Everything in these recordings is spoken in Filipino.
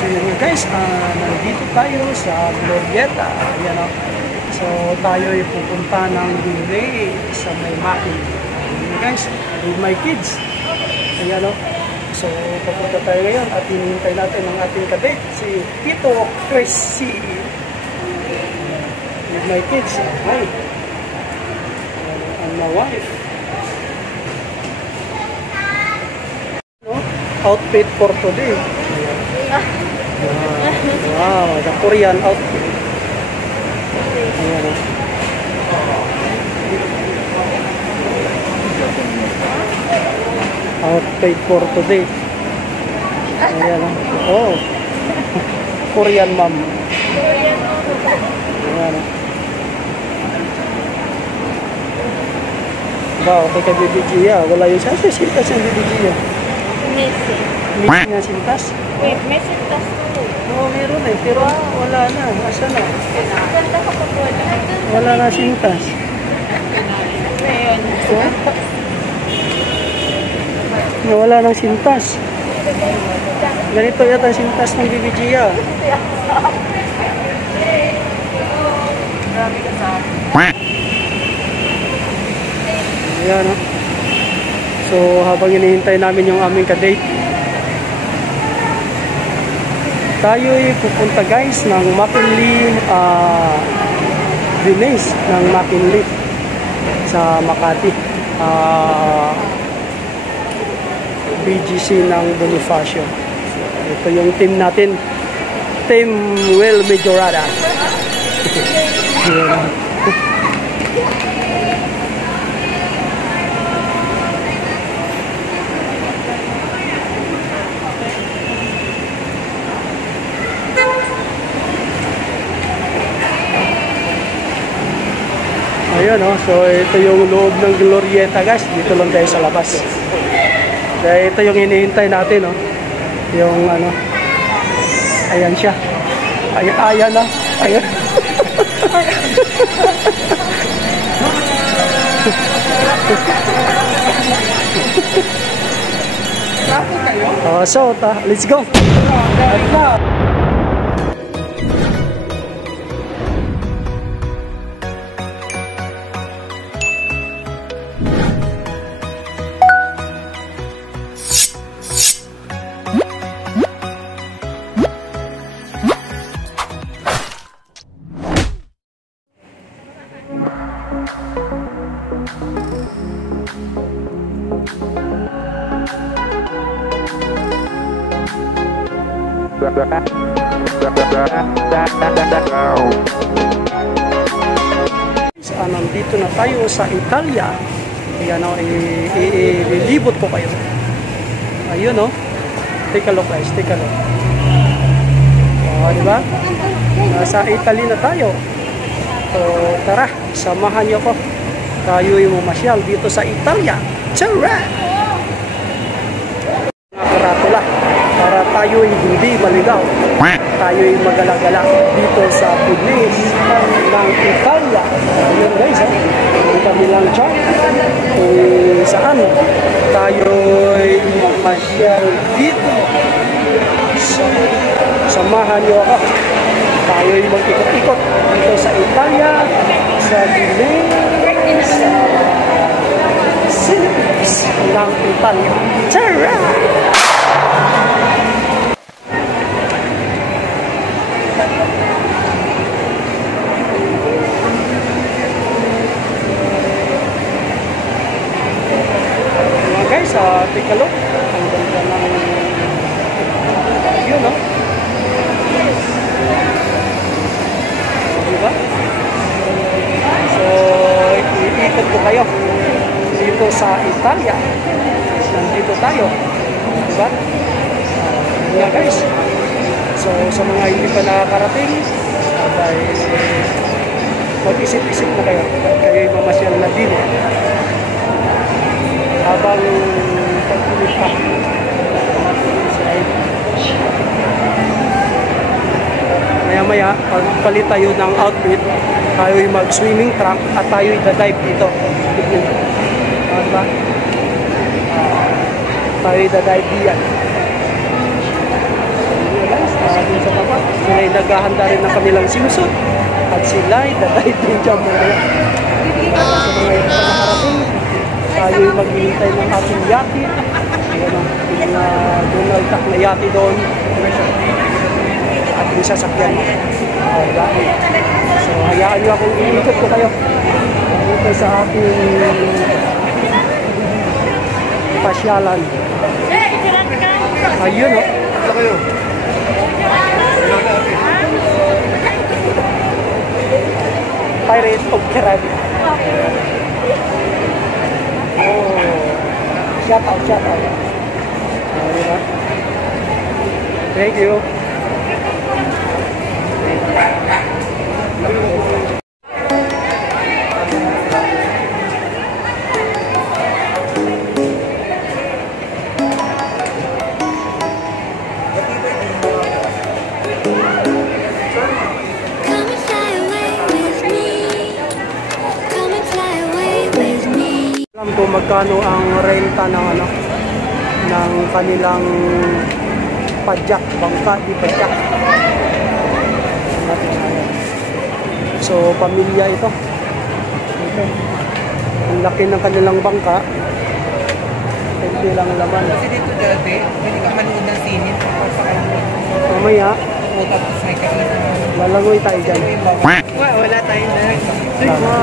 So yun nga guys, nandito tayo sa Glorieta. Ayan o. So tayo ay pupunta ng delay sa may Maki. Ayan guys, with my kids. Ayan o. So papunta tayo ngayon at hinihintay natin ang ating kadate, si Tito Chris C. With my kids. Hi. And my wife. Outfit for today. Wow, the Korean outfit. Ayan. Outfit for today. Ayan. Oh. Korean mom. Ayan. Wow, kay ka Bibi Gia. Wala yun siya. Kasi sintas yung Bibi Gia. Missing. Missing nga sintas? Wait, may sintas po. Oo, meron eh. Pero wala na. Asa na? Ganda ka po po. Wala na sintas. Ngayon. Wala nang sintas. Ganito yata ang sintas ng Bibi Gia. Marami ka sa Ayan o. So habang hinihintay namin yung aming kadate, tayo'y pupunta guys ng McKinley, Venice ng McKinley sa Makati. BGC ng Bonifacio. Ito yung team natin, Team Will Majorada. Ayun o, so ito yung loob ng Glorieta guys, dito lang tayo sa labas. Kaya ito yung hinihintay natin o, yung ano, ayan siya, ayan na, ayan. So, let's go. Nandito na tayo sa Italia. Ayan o, ililibot ko kayo. Ayun o. Take a look guys, take a look. O, diba? Nasa Italy na tayo. So, tara, samahan niyo ko. Tayo'y mamasyal dito sa Italia. Tara! Karatula. Para tayo'y hindi maligaw. Tayo'y magala-gala dito sa Venice ng Italia. Ayun guys, ang kanilang chart kung saan tayo'y mamasyal dito. So, samahan niyo ako. Tayo'y mag-ikot-ikot dito sa Italia, sa Venice, sa Philippines ng Italia. Tara! Guys, take a look. Ang ganda ng view, no? Diba? So, iikot ko kayo dito sa Italia. Nandito tayo. Diba? Nga guys. So, sa mga hindi pa nakakarating, mag-isip-isip mo kayo. Kayo'y mamasyal na din. Habang pagpulit pa. Maya-maya, pagpalit tayo ng outfit, tayo'y mag-swimming track at tayo'y dadive dito. Diba? Tayo'y dadive diyan. naghahanda rin ng kanilang sinusot. At sila ay dadahit din dyan muna. Kasi ngayon pa nakarating, tayo'y maghihintay ng ating yati. Ayan o, yung Donald Duck na yati doon. At yung sasakyan. So, hayaan nyo akong iikot ko kayo. Dito sa ating pasyalan. Ayun o. Ito kayo. Pirates of Caribbean. Oh. Shout out, shout out. Diba? Thank you. Alam ko magkano ang renta ng ng kanilang padyak, bangka, di padyak. So, pamilya ito. Ang laki ng kanilang bangka. Hindi lang laman. Kasi dito dati, hindi ka manood ng sinin. Mamaya, Tapos may kainan. lalangoy tayo dyan. Wala tayong na.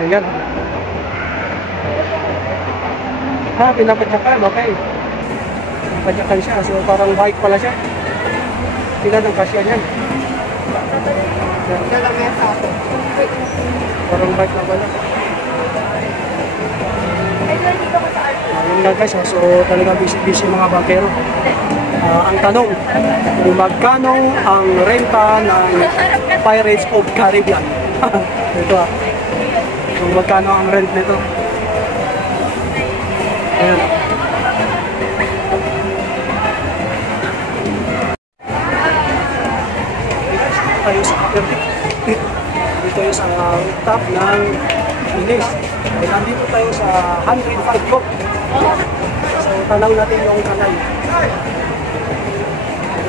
Ayan. Ha, pinapadyakan, okay. Pinapadyakan siya, so parang bike pala siya. Tingnan ang kasya niyan. Parang bike na pala. Ayun na guys, so talaga busy mga bakero. Ang tanong, kung magkano ang renta ng Pirates of Caribbean? Ito kung magkano ang rent nito. Ayan. Tayo sa dito tayo sa rooftop ng Inis. Nandito tayo sa 105 block. So tanaw natin yung kanal.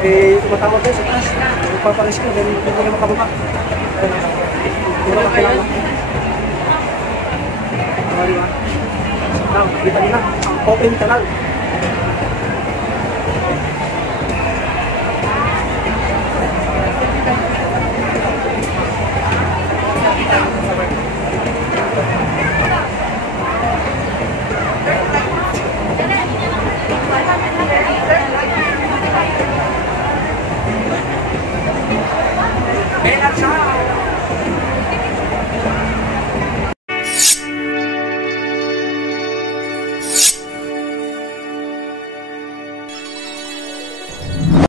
Tumatawag tayo sa taas. Papalis ko, then hindi ko na makababa. Hindi na makilala. Now, kita nyo na ang open canal. May